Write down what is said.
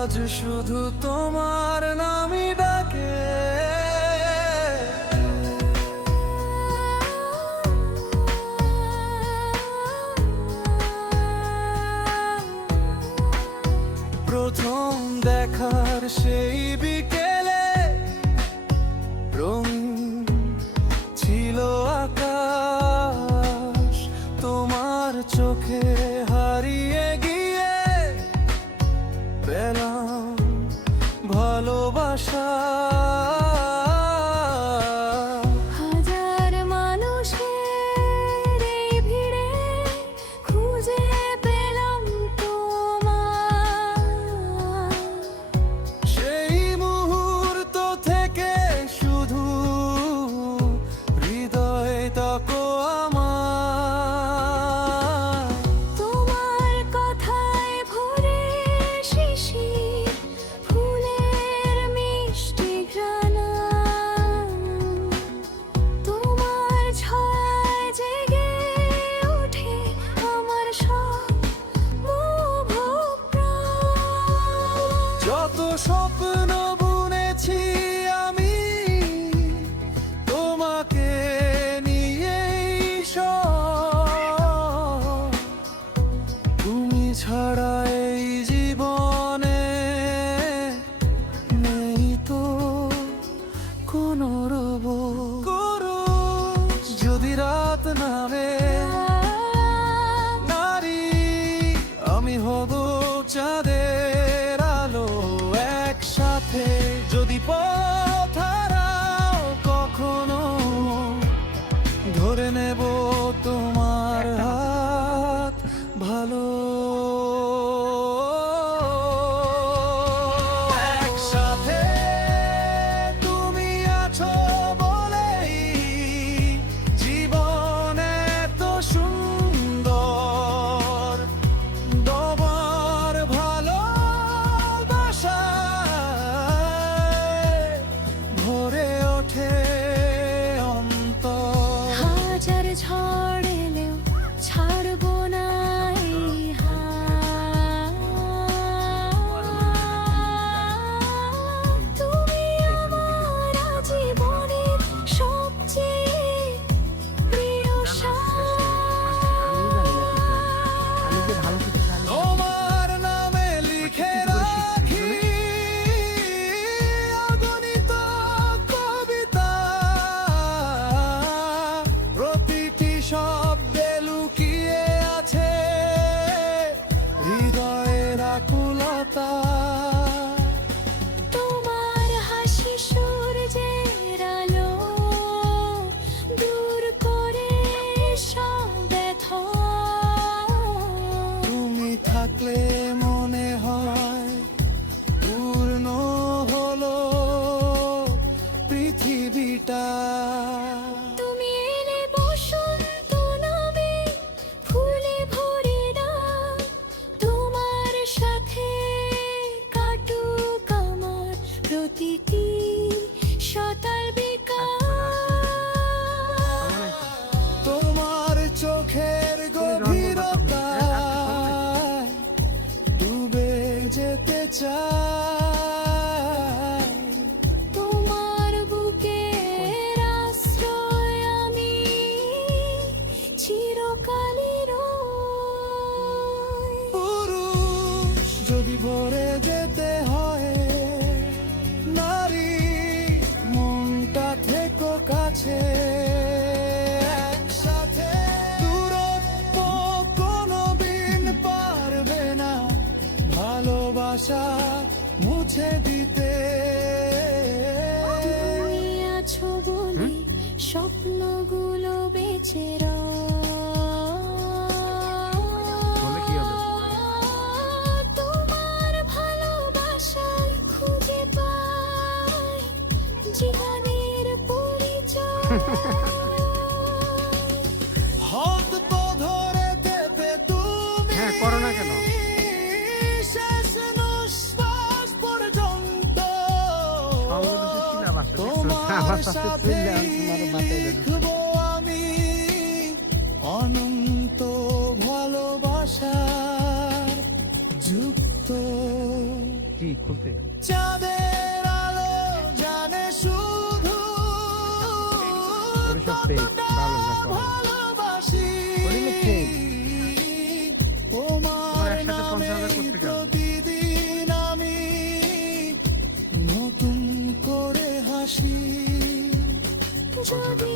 আজ শুধু তোমার নামই ডাকে। প্রথম দেখার সেই বিকেলে রং ছিল আকাশ, তোমার চোখে হারিয়ে গিয়ে পেলাম ভালোবাসা। হাজার মানুষের এই ভিড়ে খুঁজে পেলাম তোমার। সেই মুহূর্ত থেকে শুধু হৃদয় তাকো আমার। তোমার কথায় ভরে শিশির ফুলের মিষ্টি ঘ্রাণ, তোমার ছয় জেগে ওঠে আমার সব মোহ প্রাণ। যত স্বপ্ন বুনেছি আমি তোমাকে নিয়েই সব, তুমি ছাড়া এই জীবনে নেই তো কোনো রব। করো যদি রাত নামে নারী, আমি হব চাঁদের আলো। একসাথে যদি পথ হারাও কখনো, ধরে নেব তোমার হাত ভালো। একসাথে তুমি আছো বলেই জীবন এত সুন্দর। তোমার ভালোবাসায় ভরে ওঠে অন্তর। হাজার ঝড় এলেও ছাড়বো না এই হাত। তুমি আমার জীবনের সবচেয়ে প্রিয় সাথী। তোমার নামে লিখে রাখি অগণিত কবিতা, প্রতিটি শব্দে লুকিয়ে আছে হৃদয়ের আকুলতা। তোমার হাসি সূর্যের আলো দূর করে সব ব্যথা। তুমি থাকলে মনে হয় পূর্ণ হলো পৃথিবীটা। তুমি এলে বসন্ত নামে ফুলে ভরে না, তোমার সাথে কাটুক আমার প্রতিটি সকাল বিকাল। তোমার চোখের গভীরতায় ডুবে যেতে চাই। তোমার বুকের আশ্রয় আমি চিরকালই রই। পুরুষ যদি ভরে যেতে হয় নারী, মনটা থেকো কাছে। একসাথে দূরত্ব কোনোদিন পারবে না ভালোবাসা মুছে দিতে। তুমি আছো বলে স্বপ্নগুলো বেঁচে বলে কি হবে? তোমার ভালোবাসায় খুঁজে পাই জীবনের পরিচয়। হাত তো ধরে দেবে তুমি, হ্যাঁ, করো না কেন? শেষ নিঃশ্বাস পর্যন্ত বাংলাদেশে ছিলাম আসলে। তোমার আমার সাথে সাথে ছিলাম, তোমার মাথায় এটা ঢুকে। লিখবো আমি অনন্ত ভালোবাসার যুক্ত। কি খুলতে? চাঁদের আলো জানে শুধু ওটা সব fake, ভালো দেখো। ভালোবাসি ওগুলো fake। তোমার একসাথে নামে 50,000 করতে গেল। প্রতিদিন আমি নতুন করে হাসি যদি